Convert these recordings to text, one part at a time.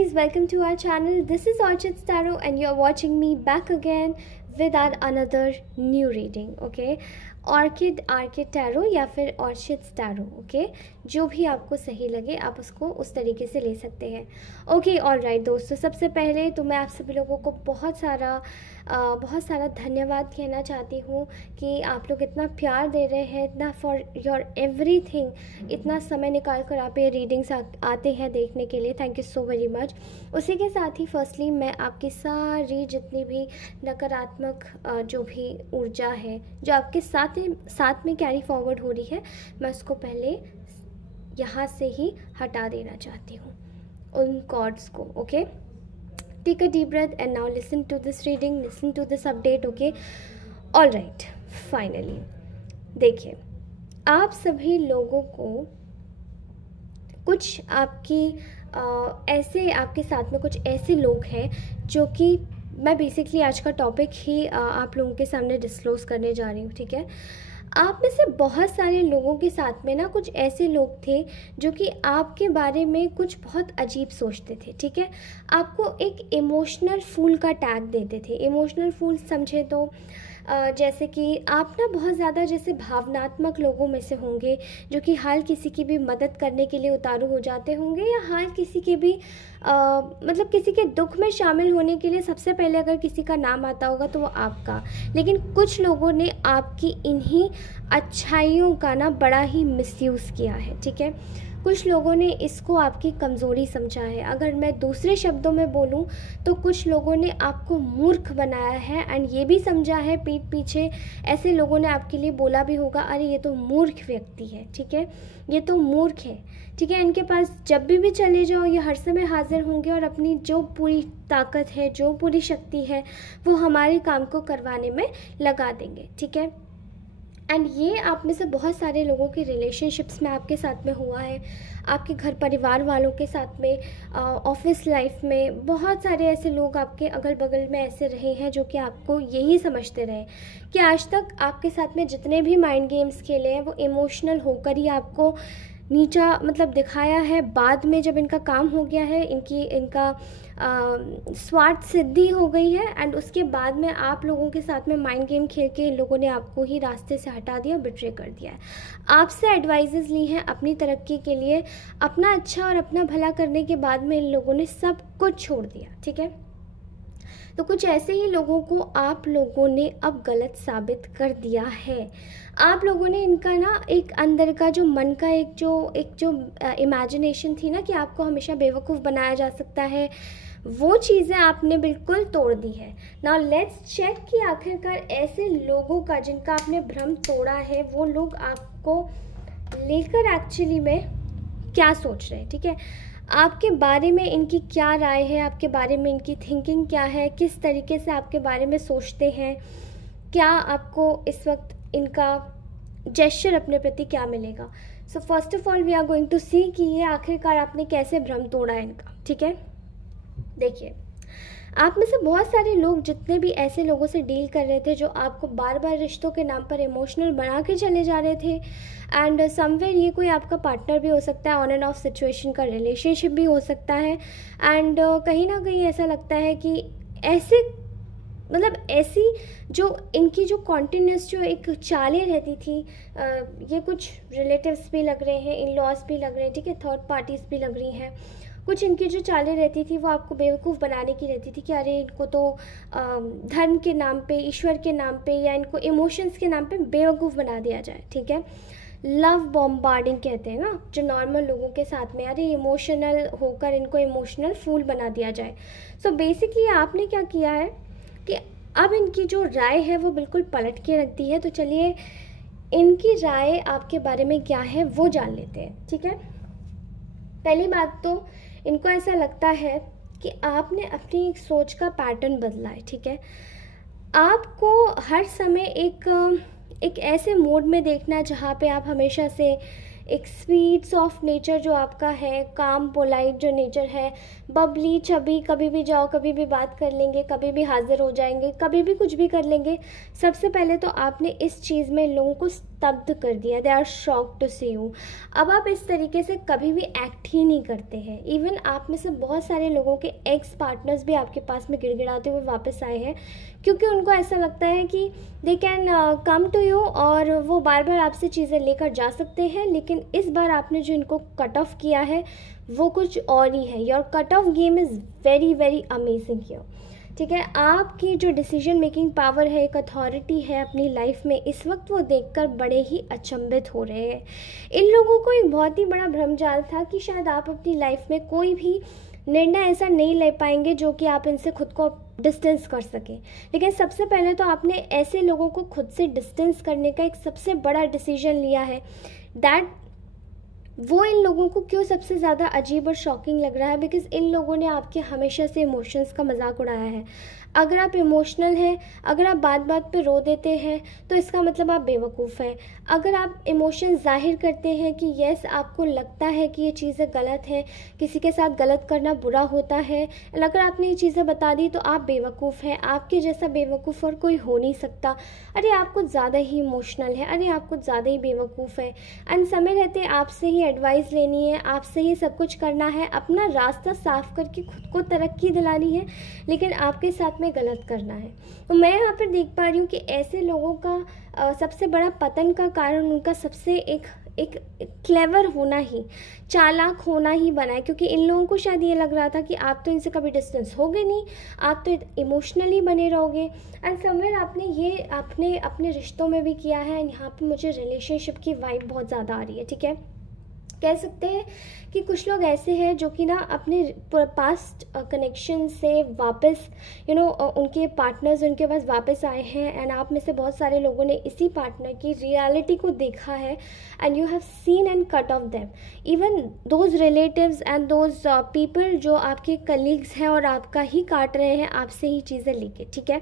guys, welcome to our channel. This is Orchid Tarot and you're watching me back again with our another new reading. Okay, orchid orchid tarot या फिर orchid tarot, okay, जो भी आपको सही लगे आप उसको उस तरीके से ले सकते हैं। ओके, ऑलराइट दोस्तों, सबसे पहले तो मैं आप सभी लोगों को बहुत सारा धन्यवाद कहना चाहती हूँ कि आप लोग इतना प्यार दे रहे हैं, इतना फॉर योर एवरीथिंग, इतना समय निकाल कर आप ये रीडिंग्स आते हैं देखने के लिए। Thank you so very much. उसी के साथ ही फर्स्टली मैं आपकी सारी जितनी भी नकारात्मक जो भी ऊर्जा है जो आपके साथ में कैरी फॉरवर्ड हो रही है, मैं उसको पहले यहाँ से ही हटा देना चाहती हूँ उन कॉर्ड्स को। Okay, take a deep breath and now listen to this reading, listen to this update. Okay, all right, finally देखिए, आप सभी लोगों को कुछ आपके साथ में कुछ ऐसे लोग हैं जो कि मैं बेसिकली आज का टॉपिक ही आप लोगों के सामने डिस्क्लोज करने जा रही हूँ। ठीक है, आप में से बहुत सारे लोगों के साथ में ना कुछ ऐसे लोग थे जो कि आपके बारे में कुछ बहुत अजीब सोचते थे। ठीक है, आपको एक इमोशनल फूल का टैग देते थे। इमोशनल फूल समझे तो जैसे कि आप ना बहुत ज़्यादा जैसे भावनात्मक लोगों में से होंगे जो कि हाल किसी की भी मदद करने के लिए उतारू हो जाते होंगे, या हाल किसी के भी मतलब किसी के दुख में शामिल होने के लिए सबसे पहले अगर किसी का नाम आता होगा तो वो आपका। लेकिन कुछ लोगों ने आपकी इन्हीं अच्छाइयों का ना बड़ा ही मिसयूज़ किया है। ठीक है, कुछ लोगों ने इसको आपकी कमज़ोरी समझा है। अगर मैं दूसरे शब्दों में बोलूं तो कुछ लोगों ने आपको मूर्ख बनाया है एंड ये भी समझा है, पीठ पीछे ऐसे लोगों ने आपके लिए बोला भी होगा, अरे ये तो मूर्ख व्यक्ति है। ठीक है, ये तो मूर्ख है। ठीक है, इनके पास जब भी चले जाओ ये हर समय हाजिर होंगे और अपनी जो पूरी ताकत है, जो पूरी शक्ति है, वो हमारे काम को करवाने में लगा देंगे। ठीक है, एंड ये आप में से बहुत सारे लोगों के रिलेशनशिप्स में आपके साथ में हुआ है, आपके घर परिवार वालों के साथ में, ऑफिस लाइफ में बहुत सारे ऐसे लोग आपके अगल बगल में ऐसे रहे हैं जो कि आपको यही समझते रहे कि आज तक आपके साथ में जितने भी माइंड गेम्स खेले हैं वो इमोशनल होकर ही आपको नीचा मतलब दिखाया है। बाद में जब इनका काम हो गया है, इनका स्वार्थ सिद्धि हो गई है एंड उसके बाद में आप लोगों के साथ में माइंड गेम खेल के इन लोगों ने आपको ही रास्ते से हटा दिया, बिट्रे कर दिया है। आपसे एडवाइजेस ली हैं अपनी तरक्की के लिए, अपना अच्छा और अपना भला करने के बाद में इन लोगों ने सब कुछ छोड़ दिया। ठीक है, तो कुछ ऐसे ही लोगों को आप लोगों ने अब गलत साबित कर दिया है। आप लोगों ने इनका ना एक अंदर का जो मन का एक जो इमेजिनेशन थी ना कि आपको हमेशा बेवकूफ़ बनाया जा सकता है, वो चीज़ें आपने बिल्कुल तोड़ दी है। नाउ लेट्स चेक कि आखिरकार ऐसे लोगों का जिनका आपने भ्रम तोड़ा है वो लोग आपको लेकर एक्चुअली में क्या सोच रहे हैं। ठीक है, आपके बारे में इनकी क्या राय है, आपके बारे में इनकी थिंकिंग क्या है, किस तरीके से आपके बारे में सोचते हैं, क्या आपको इस वक्त इनका जेस्चर अपने प्रति क्या मिलेगा। So first of all we are going to see कि ये आखिरकार आपने कैसे भ्रम तोड़ा है इनका। ठीक है, देखिए, आप में से बहुत सारे लोग जितने भी ऐसे लोगों से डील कर रहे थे जो आपको बार बार रिश्तों के नाम पर इमोशनल बना के चले जा रहे थे, एंड समवेयर ये कोई आपका पार्टनर भी हो सकता है, ऑन एंड ऑफ सिचुएशन का रिलेशनशिप भी हो सकता है, एंड कहीं ना कहीं ऐसा लगता है कि ऐसे मतलब ऐसी जो इनकी जो कॉन्टिन्यूस जो एक चालें रहती थी, ये कुछ रिलेटिव्स भी लग रहे हैं, इन लॉज भी लग रहे हैं, ठीक है, थर्ड पार्टीज भी लग रही हैं। कुछ इनकी जो चालें रहती थी वो आपको बेवकूफ़ बनाने की रहती थी कि अरे इनको तो धर्म के नाम पे, ईश्वर के नाम पे, या इनको इमोशंस के नाम पे बेवकूफ़ बना दिया जाए। ठीक है, लव बॉम्बार्डिंग कहते हैं ना, जो नॉर्मल लोगों के साथ में, अरे इमोशनल होकर इनको इमोशनल फूल बना दिया जाए। सो बेसिकली आपने क्या किया है कि अब इनकी जो राय है वो बिल्कुल पलट के रख दी है। तो चलिए इनकी राय आपके बारे में क्या है वो जान लेते हैं। ठीक है, पहली बात तो इनको ऐसा लगता है कि आपने अपनी एक सोच का पैटर्न बदला है। ठीक है, आपको हर समय एक ऐसे मोड में देखना है जहाँ पे आप हमेशा से एक स्वीट सॉफ्ट नेचर जो आपका है, काम पोलाइट जो नेचर है, बबली छबी, कभी भी जाओ कभी भी बात कर लेंगे, कभी भी हाजिर हो जाएंगे, कभी भी कुछ भी कर लेंगे। सबसे पहले तो आपने इस चीज़ में लोगों को स्तब्ध कर दिया, they are shock to see you. अब आप इस तरीके से कभी भी एक्ट ही नहीं करते हैं। इवन आप में से बहुत सारे लोगों के एक्स पार्टनर्स भी आपके पास में गिड़गिड़ाते हुए वापस आए हैं, क्योंकि उनको ऐसा लगता है कि they can come to you और वो बार बार आपसे चीज़ें लेकर जा सकते हैं। लेकिन इस बार आपने जो इनको कट ऑफ किया है वो कुछ और ही है। Your cut off game is very very amazing here, ठीक है। आपकी जो डिसीजन मेकिंग पावर है, एक अथॉरिटी है अपनी लाइफ में, इस वक्त वो देखकर बड़े ही अचंभित हो रहे हैं। इन लोगों को एक बहुत ही बड़ा भ्रमजाल था कि शायद आप अपनी लाइफ में कोई भी निर्णय ऐसा नहीं ले पाएंगे जो कि आप इनसे खुद को डिस्टेंस कर सकें। लेकिन सबसे पहले तो आपने ऐसे लोगों को खुद से डिस्टेंस करने का एक सबसे बड़ा डिसीजन लिया है। दैट वो इन लोगों को क्यों सबसे ज़्यादा अजीब और शॉकिंग लग रहा है, बिकॉज इन लोगों ने आपके हमेशा से इमोशंस का मजाक उड़ाया है। अगर आप इमोशनल हैं, अगर आप बात बात पे रो देते हैं तो इसका मतलब आप बेवकूफ़ हैं। अगर आप इमोशन जाहिर करते हैं कि यस आपको लगता है कि ये चीज़ें गलत हैं, किसी के साथ गलत करना बुरा होता है, और अगर आपने ये चीज़ें बता दी तो आप बेवकूफ़ हैं। आपके जैसा बेवकूफ़ और कोई हो नहीं सकता। अरे आप कुछ ज़्यादा ही इमोशनल है, अरे आप कुछ ज़्यादा ही बेवकूफ़ है। एंड समय रहते आपसे ही एडवाइस लेनी है, आपसे ही सब कुछ करना है, अपना रास्ता साफ करके खुद को तरक्की दिलानी है, लेकिन आपके साथ में गलत करना है। तो मैं यहाँ पर देख पा रही हूँ कि ऐसे लोगों का सबसे बड़ा पतन का कारण उनका सबसे एक क्लेवर होना ही, चालाक होना ही बना है। क्योंकि इन लोगों को शायद ये लग रहा था कि आप तो इनसे कभी डिस्टेंस होगे नहीं, आप तो इमोशनली बने रहोगे। एंड समवेयर आपने अपने रिश्तों में भी किया है। एंड यहाँ पे मुझे रिलेशनशिप की वाइब बहुत ज़्यादा आ रही है, ठीक है। कह सकते हैं कि कुछ लोग ऐसे हैं जो कि ना अपने पास्ट कनेक्शन से वापस उनके पार्टनर्स उनके पास वापस आए हैं। एंड आप में से बहुत सारे लोगों ने इसी पार्टनर की रियलिटी को देखा है and you have seen and cut off them. Even those relatives and those people जो आपके कलीग्स हैं और आपका ही काट रहे हैं आपसे ही चीज़ें लेके, ठीक है।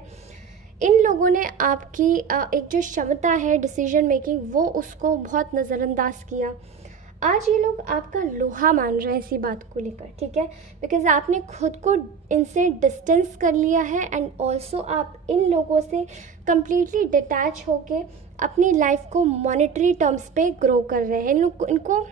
इन लोगों ने आपकी एक जो क्षमता है डिसीजन मेकिंग, वो उसको बहुत नज़रअंदाज किया। आज ये लोग आपका लोहा मान रहे हैं इसी बात को लेकर, ठीक है, बिकॉज आपने खुद को इनसे डिस्टेंस कर लिया है। एंड ऑल्सो आप इन लोगों से कम्प्लीटली डिटैच होके अपनी लाइफ को मॉनेटरी टर्म्स पे ग्रो कर रहे हैं। इनको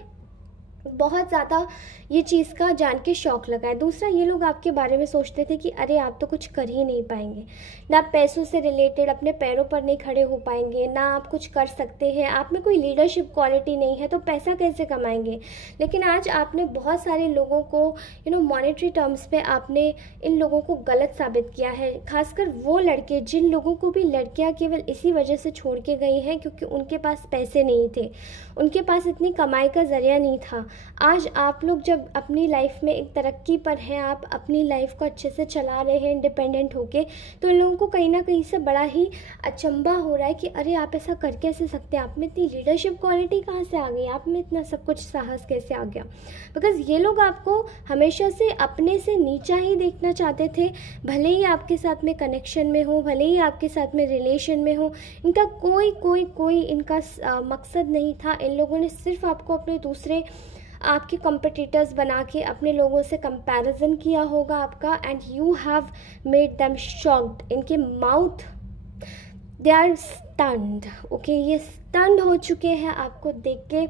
बहुत ज़्यादा ये चीज़ का जान के शौक लगा है। दूसरा, ये लोग आपके बारे में सोचते थे कि अरे आप तो कुछ कर ही नहीं पाएंगे, ना पैसों से रिलेटेड अपने पैरों पर नहीं खड़े हो पाएंगे, ना आप कुछ कर सकते हैं, आप में कोई लीडरशिप क्वालिटी नहीं है, तो पैसा कैसे कमाएंगे। लेकिन आज आपने बहुत सारे लोगों को मॉनेटरी टर्म्स पे आपने इन लोगों को गलत साबित किया है। खासकर वो लड़के जिन लोगों को भी लड़कियाँ केवल इसी वजह से छोड़ के गई हैं क्योंकि उनके पास पैसे नहीं थे, उनके पास इतनी कमाई का जरिया नहीं था। आज आप लोग जब अपनी लाइफ में एक तरक्की पर हैं, आप अपनी लाइफ को अच्छे से चला रहे हैं इंडिपेंडेंट होके, तो इन लोगों को कहीं ना कहीं से बड़ा ही अचंभा हो रहा है कि अरे आप ऐसा कर कैसे सकते हैं, आप में इतनी लीडरशिप क्वालिटी कहाँ से आ गई, आप में इतना सब कुछ साहस कैसे आ गया। बिकॉज ये लोग आपको हमेशा से अपने से नीचा ही देखना चाहते थे। भले ही आपके साथ में कनेक्शन में हो, भले ही आपके साथ में रिलेशन में हो, इनका कोई इनका मकसद नहीं था। इन लोगों ने सिर्फ आपको अपने दूसरे आपके कंपटीटर्स बना के अपने लोगों से कंपैरिजन किया होगा आपका। And you have made them shocked. इनके mouth they are stunned, okay, ये स्टन्ड हो चुके हैं आपको देख के।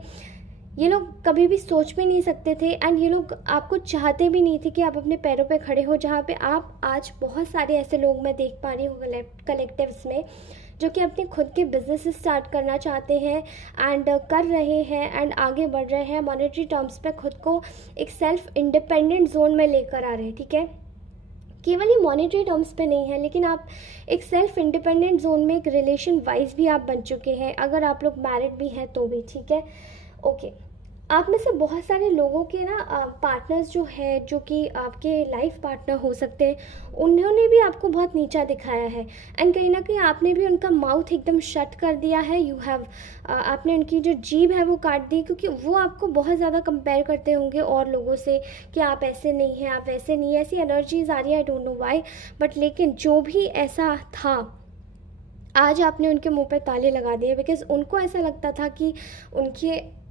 ये लोग कभी भी सोच भी नहीं सकते थे एंड ये लोग आपको चाहते भी नहीं थे कि आप अपने पैरों पे खड़े हो, जहाँ पे आप आज बहुत सारे ऐसे लोग मैं देख पा रही हूँ कलेक्टिव्स में जो कि अपने खुद के बिजनेस स्टार्ट करना चाहते हैं एंड कर रहे हैं एंड आगे बढ़ रहे हैं। मॉनेटरी टर्म्स पे खुद को एक सेल्फ इंडिपेंडेंट जोन में लेकर आ रहे हैं, ठीक है। केवल ये मॉनेटरी टर्म्स पे नहीं है, लेकिन आप एक सेल्फ इंडिपेंडेंट जोन में एक रिलेशन वाइज भी आप बन चुके हैं, अगर आप लोग मैरिड भी हैं तो भी, ठीक है। ओके, आप में से बहुत सारे लोगों के ना पार्टनर्स जो है, जो कि आपके लाइफ पार्टनर हो सकते हैं, उन्होंने भी आपको बहुत नीचा दिखाया है एंड कहीं ना कहीं आपने भी उनका माउथ एकदम शट कर दिया है। आपने उनकी जो जीभ है वो काट दी, क्योंकि वो आपको बहुत ज़्यादा कंपेयर करते होंगे और लोगों से कि आप ऐसे नहीं हैं, आप वैसे नहीं हैं। ऐसी एनर्जीज आ रही है, I don't know why, but लेकिन जो भी ऐसा था आज आपने उनके मुंह पे ताले लगा दिए। बिकॉज उनको ऐसा लगता था कि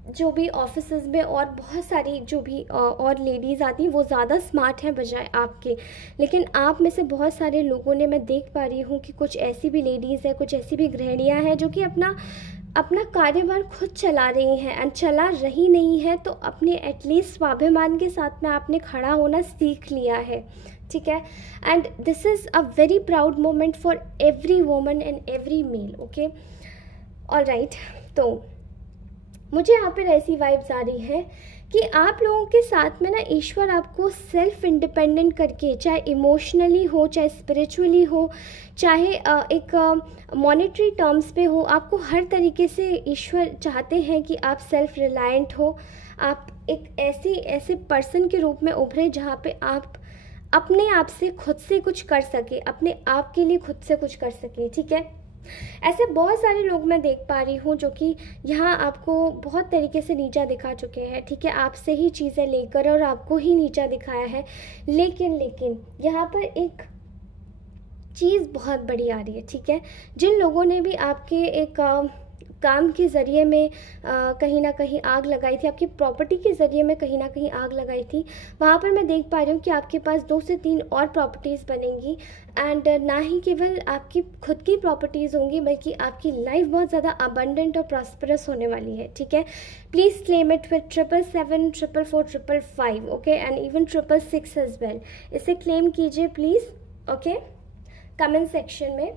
जो भी ऑफिसेज में और बहुत सारी जो भी और लेडीज़ आती हैं वो ज़्यादा स्मार्ट हैं बजाय आपके, लेकिन आप में से बहुत सारे लोगों ने, मैं देख पा रही हूँ कि कुछ ऐसी भी लेडीज़ हैं, कुछ ऐसी भी गृहिणियाँ हैं जो कि अपना अपना कारोबार खुद चला रही हैं, एंड चला रही नहीं है तो अपने एटलीस्ट स्वाभिमान के साथ में आपने खड़ा होना सीख लिया है, ठीक है। And this is a very proud moment for every woman and every male, okay. Alright, तो मुझे यहाँ पर ऐसी वाइब्स आ रही है कि आप लोगों के साथ में ना ईश्वर आपको सेल्फ इंडिपेंडेंट करके, चाहे इमोशनली हो, चाहे स्पिरिचुअली हो, चाहे एक मॉनेटरी टर्म्स पे हो, आपको हर तरीके से ईश्वर चाहते हैं कि आप सेल्फ रिलायंट हो, आप एक ऐसे पर्सन के रूप में उभरे जहाँ पे आप अपने आप से खुद से कुछ कर सके, अपने आप के लिए खुद से कुछ कर सके, ठीक है। ऐसे बहुत सारे लोग मैं देख पा रही हूँ जो कि यहाँ आपको बहुत तरीके से नीचा दिखा चुके हैं, ठीक है, आपसे ही चीज़ें लेकर और आपको ही नीचा दिखाया है। लेकिन यहाँ पर एक चीज़ बहुत बड़ी आ रही है, ठीक है। जिन लोगों ने भी आपके एक काम के ज़रिए में कहीं ना कहीं आग लगाई थी, आपकी प्रॉपर्टी के ज़रिए में कहीं ना कहीं आग लगाई थी, वहाँ पर मैं देख पा रही हूँ कि आपके पास 2 से 3 और प्रॉपर्टीज़ बनेंगी। एंड ना ही केवल आपकी खुद की प्रॉपर्टीज़ होंगी, बल्कि आपकी लाइफ बहुत ज़्यादा अबंडेंट और प्रॉस्परस होने वाली है, ठीक है। Please claim it with 777 444 555, okay, and even 666 as well. इसे क्लेम कीजिए प्लीज़, ओके, कमेंट सेक्शन में।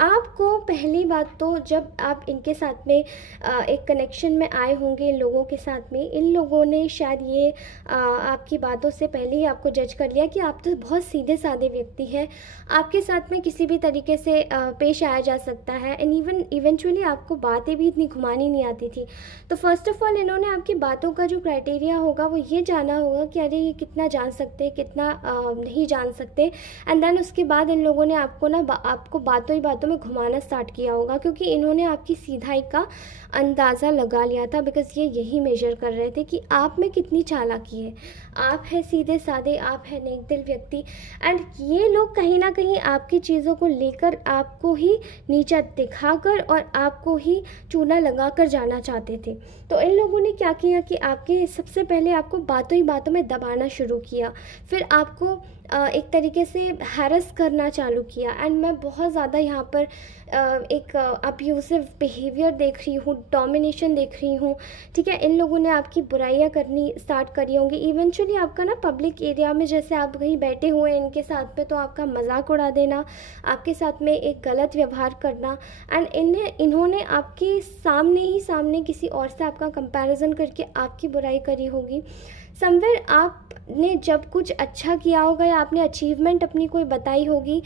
आपको पहली बात तो जब आप इनके साथ में एक कनेक्शन में आए होंगे, इन लोगों के साथ में, इन लोगों ने शायद ये आपकी बातों से पहले ही आपको जज कर लिया कि आप तो बहुत सीधे साधे व्यक्ति हैं, आपके साथ में किसी भी तरीके से पेश आया जा सकता है, एंड इवेंचुअली आपको बातें भी इतनी घुमानी नहीं आती थी। तो फर्स्ट ऑफ ऑल इन्होंने आपकी बातों का जो क्राइटेरिया होगा वो ये जाना होगा कि अरे ये कितना जान सकते हैं, कितना नहीं जान सकते, एंड देन उसके बाद इन लोगों ने आपको बातों ही बातों में घुमाना स्टार्ट किया होगा, क्योंकि इन्होंने आपकी सीधाई का अंदाज़ा लगा लिया था, बिकॉज ये यही मेजर कर रहे थे कि आप में कितनी चालाकी है। आप है सीधे साधे, आप है नेक दिल व्यक्ति, एंड ये लोग कहीं ना कहीं आपकी चीज़ों को लेकर आपको ही नीचा दिखाकर और आपको ही चूना लगाकर जाना चाहते थे। तो इन लोगों ने क्या किया कि आपके सबसे पहले आपको बातों ही बातों में दबाना शुरू किया, फिर आपको एक तरीके से हैरस करना चालू किया, एंड मैं बहुत ज़्यादा यहाँ पर एक अब्यूसिव बिहेवियर देख रही हूँ, डोमिनेशन देख रही हूँ, ठीक है। इन लोगों ने आपकी बुराइयाँ करनी स्टार्ट करी होंगी। इवेंचुअली आपका ना पब्लिक एरिया में जैसे आप कहीं बैठे हुए हैं इनके साथ में, तो आपका मजाक उड़ा देना, आपके साथ में एक गलत व्यवहार करना, एंड इन्होंने आपके सामने किसी और से आपका कंपैरिजन करके आपकी बुराई करी होगी। समवेयर आपने जब कुछ अच्छा किया होगा या आपने अचीवमेंट अपनी कोई बताई होगी,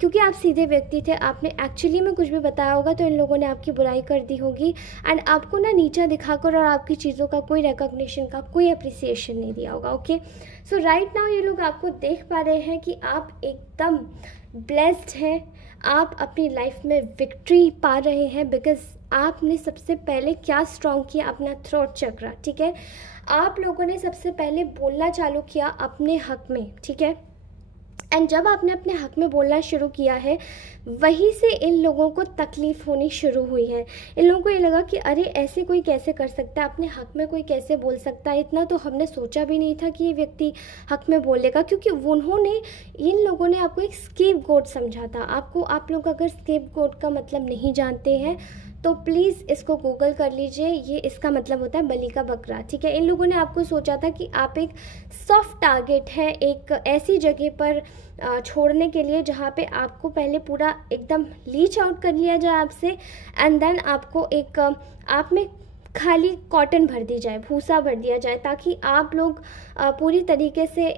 क्योंकि आप सीधे व्यक्ति थे, आपने एक्चुअली में कुछ भी बताया होगा, तो इन लोगों ने आपकी बुराई कर दी होगी, एंड आपको ना नीचा दिखाकर और आपकी चीज़ों का कोई रिकॉग्निशन का कोई अप्रिसिएशन नहीं दिया होगा, ओके। सो राइट नाउ ये लोग आपको देख पा रहे हैं कि आप एकदम ब्लेस्ड हैं, आप अपनी लाइफ में विक्ट्री पा रहे हैं, बिकॉज आपने सबसे पहले क्या स्ट्रॉन्ग किया, अपना थ्रोट चक्रा, ठीक है। आप लोगों ने सबसे पहले बोलना चालू किया अपने हक में, ठीक है, एंड जब आपने अपने हक में बोलना शुरू किया है, वहीं से इन लोगों को तकलीफ़ होनी शुरू हुई है। इन लोगों को ये लगा कि अरे ऐसे कोई कैसे कर सकता है, अपने हक में कोई कैसे बोल सकता है, इतना तो हमने सोचा भी नहीं था कि ये व्यक्ति हक में बोलेगा, क्योंकि इन लोगों ने आपको एक स्केप गोट समझा था। आप लोग अगर स्केप गोट का मतलब नहीं जानते हैं तो प्लीज़ इसको गूगल कर लीजिए, ये इसका मतलब होता है बलि का बकरा, ठीक है। इन लोगों ने आपको सोचा था कि आप एक सॉफ्ट टारगेट है, एक ऐसी जगह पर छोड़ने के लिए जहाँ पे आपको पहले पूरा एकदम लीच आउट कर लिया जाए आपसे, एंड देन आपको एक आप में खाली कॉटन भर दी जाए, भूसा भर दिया जाए, ताकि आप लोग पूरी तरीके से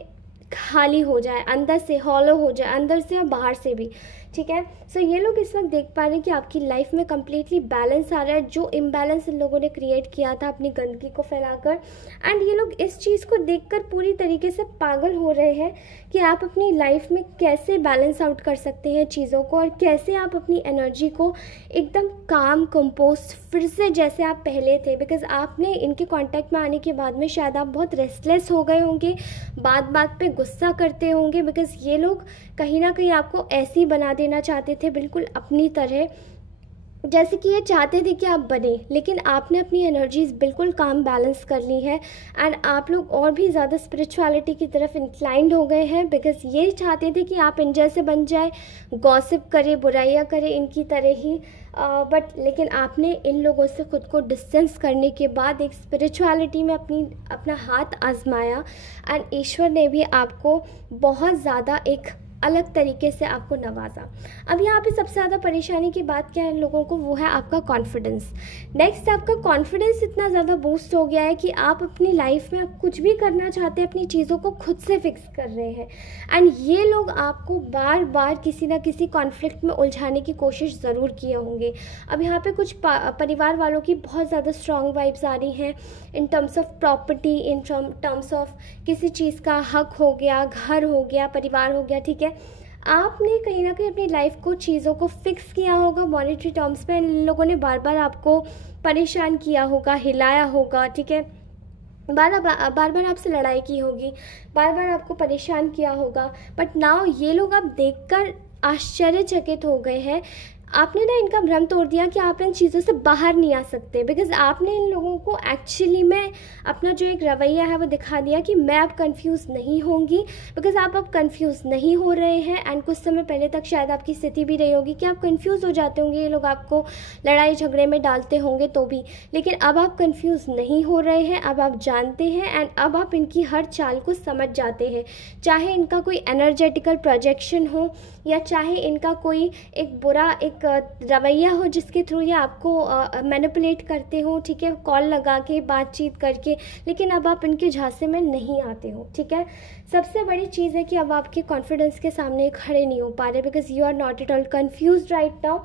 खाली हो जाए, अंदर से हॉलो हो जाए, अंदर से और बाहर से भी, ठीक है। सो ये लोग इस वक्त देख पा रहे हैं कि आपकी लाइफ में कम्प्लीटली बैलेंस आ रहा है, जो इम्बैलेंस इन लोगों ने क्रिएट किया था अपनी गंदगी को फैलाकर, एंड ये लोग इस चीज़ को देखकर पूरी तरीके से पागल हो रहे हैं कि आप अपनी लाइफ में कैसे बैलेंस आउट कर सकते हैं चीज़ों को, और कैसे आप अपनी एनर्जी को एकदम काम कंपोस्ट फिर से जैसे आप पहले थे, बिकॉज आपने इनके कांटेक्ट में आने के बाद में शायद आप बहुत रेस्टलेस हो गए होंगे, बात बात पे गुस्सा करते होंगे, बिकॉज ये लोग कहीं ना कहीं आपको ऐसी बना देना चाहते थे, बिल्कुल अपनी तरह, जैसे कि ये चाहते थे कि आप बने, लेकिन आपने अपनी एनर्जीज बिल्कुल काम बैलेंस कर ली है एंड आप लोग और भी ज़्यादा स्पिरिचुअलिटी की तरफ इंक्लाइंड हो गए हैं, बिकॉज ये चाहते थे कि आप इन जैसे बन जाए, गॉसिप करें, बुराइयाँ करें इनकी तरह ही, बट लेकिन आपने इन लोगों से ख़ुद को डिस्टेंस करने के बाद एक स्पिरिचुअलिटी में अपना हाथ आजमाया एंड ईश्वर ने भी आपको बहुत ज़्यादा एक अलग तरीके से आपको नवाजा। अब यहाँ पे सबसे ज़्यादा परेशानी की बात क्या है इन लोगों को, वो है आपका कॉन्फिडेंस। नेक्स्ट, आपका कॉन्फिडेंस इतना ज़्यादा बूस्ट हो गया है कि आप अपनी लाइफ में आप कुछ भी करना चाहते हैं, अपनी चीज़ों को खुद से फिक्स कर रहे हैं एंड ये लोग आपको बार बार किसी ना किसी कॉन्फ्लिक्ट में उलझाने की कोशिश ज़रूर किए होंगे। अब यहाँ पे कुछ परिवार वालों की बहुत ज़्यादा स्ट्रॉन्ग वाइब्स आ रही हैं in terms of property, in terms of किसी चीज़ का हक हो गया, घर हो गया, परिवार हो गया, ठीक है। आपने कहीं ना कहीं अपनी लाइफ को, चीज़ों को फिक्स किया होगा मॉनेटरी टर्म्स पे, इन लोगों ने बार बार आपको परेशान किया होगा, हिलाया होगा, ठीक है, बार बार आपसे लड़ाई की होगी, बार बार आपको परेशान किया होगा, बट नाउ ये लोग अब देखकर आश्चर्यचकित हो गए हैं। आपने ना इनका भ्रम तोड़ दिया कि आप इन चीज़ों से बाहर नहीं आ सकते, बिकॉज आपने इन लोगों को एक्चुअली में अपना जो एक रवैया है वो दिखा दिया कि मैं अब कंफ्यूज नहीं होंगी, बिकॉज आप अब कंफ्यूज नहीं हो रहे हैं एंड कुछ समय पहले तक शायद आपकी स्थिति भी रही होगी कि आप कंफ्यूज हो जाते होंगे, ये लोग आपको लड़ाई झगड़े में डालते होंगे तो भी, लेकिन अब आप कंफ्यूज नहीं हो रहे हैं, अब आप जानते हैं एंड अब आप इनकी हर चाल को समझ जाते हैं। चाहे इनका कोई एनर्जेटिकल प्रोजेक्शन हो या चाहे इनका कोई एक बुरा एक रवैया हो जिसके थ्रू ये आपको मैनिपुलेट करते हो, ठीक है, कॉल लगा के, बातचीत करके, लेकिन अब आप इनके झांसे में नहीं आते हो, ठीक है। सबसे बड़ी चीज़ है कि अब आपके कॉन्फिडेंस के सामने खड़े नहीं हो पा रहे, because you are not at all confuse right now.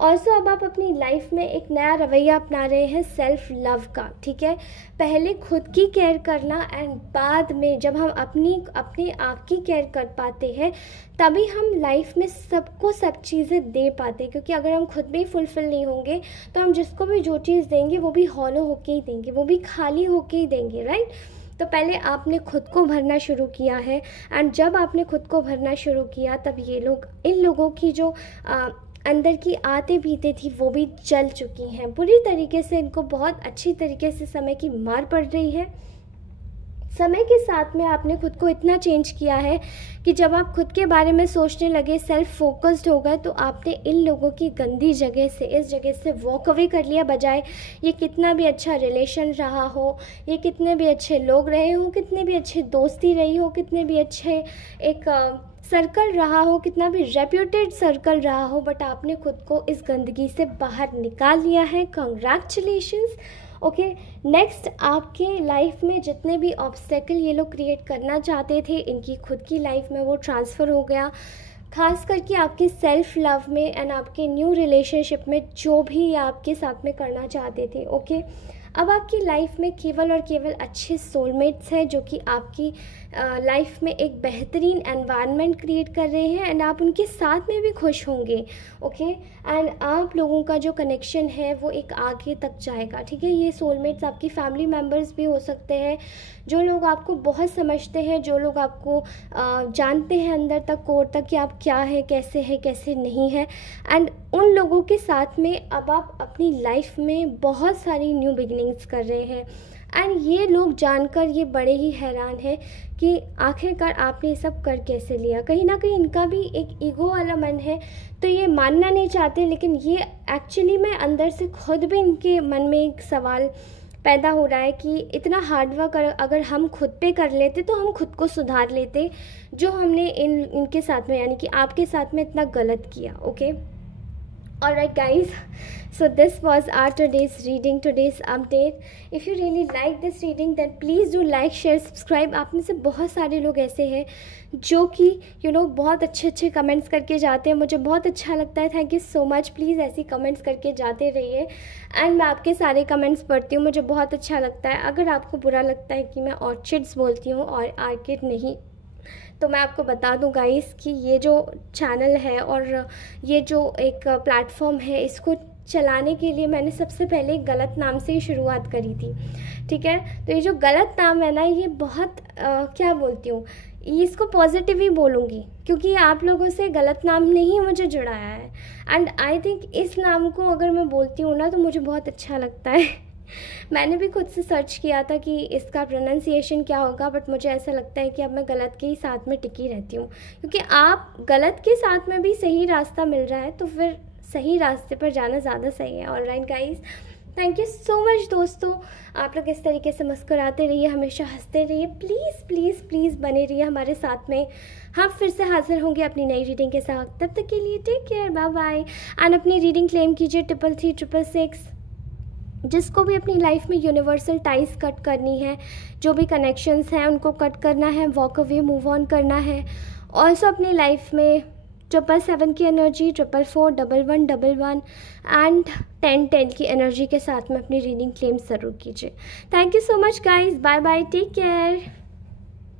Also अब आप अपनी लाइफ में एक नया रवैया अपना रहे हैं सेल्फ लव का, ठीक है। पहले खुद की केयर करना एंड बाद में जब हम अपने आप की केयर कर पाते हैं तभी हम लाइफ में सबको सब चीज़ें दे पाते हैं, क्योंकि अगर हम खुद भी फुलफिल नहीं होंगे तो हम जिसको भी जो चीज़ देंगे वो भी हॉलो होके ही देंगे, वो भी खाली होके ही देंगे, राइट। तो पहले आपने खुद को भरना शुरू किया है एंड जब आपने खुद को भरना शुरू किया तब ये लोग, इन लोगों की जो अंदर की आते बीते थी वो भी जल चुकी हैं बुरी तरीके से। इनको बहुत अच्छी तरीके से समय की मार पड़ रही है। समय के साथ में आपने खुद को इतना चेंज किया है कि जब आप खुद के बारे में सोचने लगे, सेल्फ फोकस्ड हो गए, तो आपने इन लोगों की गंदी जगह से, इस जगह से वॉक अवे कर लिया। बजाय ये कितना भी अच्छा रिलेशन रहा हो, ये कितने भी अच्छे लोग रहे हो, कितने भी अच्छे दोस्ती रही हो, कितने भी अच्छे एक सर्कल रहा हो, कितना भी रेप्यूटेड सर्कल रहा हो, बट आपने खुद को इस गंदगी से बाहर निकाल लिया है। कंग्रेचुलेशंस। ओके, नेक्स्ट, आपके लाइफ में जितने भी ऑब्स्टेकल ये लोग क्रिएट करना चाहते थे, इनकी खुद की लाइफ में वो ट्रांसफ़र हो गया, खास करके आपके सेल्फ लव में एंड आपके न्यू रिलेशनशिप में जो भी ये आपके साथ में करना चाहते थे। ओके, अब आपकी लाइफ में केवल और केवल अच्छे सोलमेट्स हैं जो कि आपकी लाइफ में एक बेहतरीन एनवायरनमेंट क्रिएट कर रहे हैं एंड आप उनके साथ में भी खुश होंगे। ओके, एंड आप लोगों का जो कनेक्शन है वो एक आगे तक जाएगा, ठीक है। ये सोलमेट्स आपकी फैमिली मेम्बर्स भी हो सकते हैं, जो लोग आपको बहुत समझते हैं, जो लोग आपको जानते हैं अंदर तक, कोर तक, कि आप क्या है, कैसे नहीं है, एंड उन लोगों के साथ में अब आप अपनी लाइफ में बहुत सारी न्यू बिगिनिंग्स कर रहे हैं। एंड ये लोग जानकर ये बड़े ही हैरान हैं कि आखिरकार आपने ये सब कर कैसे लिया। कहीं ना कहीं इनका भी एक ईगो वाला मन है, तो ये मानना नहीं चाहते, लेकिन ये एक्चुअली में अंदर से खुद भी इनके मन में एक सवाल पैदा हो रहा है कि इतना हार्डवर्क अगर हम खुद पे कर लेते तो हम खुद को सुधार लेते, जो हमने इनके साथ में, यानी कि आपके साथ में इतना गलत किया। Okay, alright guys, so this was our today's reading, today's update. If you really like this reading then please do like, share, subscribe. आप में से बहुत सारे लोग ऐसे हैं जो कि बहुत अच्छे कमेंट्स करके जाते हैं, मुझे बहुत अच्छा लगता है। Thank you so much. Please ऐसी कमेंट्स करके जाते रहिए एंड मैं आपके सारे कमेंट्स पढ़ती हूँ, मुझे बहुत अच्छा लगता है। अगर आपको बुरा लगता है कि मैं ऑर्चिड्स बोलती हूँ और आर्किड नहीं, तो मैं आपको बता दूं गाइस कि ये जो चैनल है और ये जो एक प्लेटफॉर्म है, इसको चलाने के लिए मैंने सबसे पहले एक गलत नाम से ही शुरुआत करी थी, ठीक है। तो ये जो गलत नाम है ना, ये बहुत क्या बोलती हूँ, इसको पॉजिटिव ही बोलूँगी, क्योंकि आप लोगों से गलत नाम ने ही मुझे जुड़ाया है। एंड आई थिंक इस नाम को अगर मैं बोलती हूँ ना तो मुझे बहुत अच्छा लगता है। मैंने भी खुद से सर्च किया था कि इसका प्रोनाउंसिएशन क्या होगा, बट मुझे ऐसा लगता है कि अब मैं गलत के ही साथ में टिकी रहती हूँ, क्योंकि आप गलत के साथ में भी सही रास्ता मिल रहा है तो फिर सही रास्ते पर जाना ज़्यादा सही है। Alright guys, thank you so much दोस्तों, आप लोग इस तरीके से मुस्कुराते रहिए, हमेशा हंसते रहिए, प्लीज़ प्लीज़ प्लीज़ बने रहिए हमारे साथ में। हम फिर से हाजिर होंगे अपनी नई रीडिंग के साथ, तब तक के लिए take care, bye bye. And अपनी रीडिंग क्लेम कीजिए 33366। जिसको भी अपनी लाइफ में यूनिवर्सल टाइज कट करनी है, जो भी कनेक्शंस हैं उनको कट करना है, वॉक अवे, मूव ऑन करना है। ऑल्सो अपनी लाइफ में 777 की एनर्जी, 444, 1111 एंड 1010 की एनर्जी के साथ में अपनी रीडिंग क्लेम ज़रूर कीजिए। Thank you so much guys, bye bye, take care.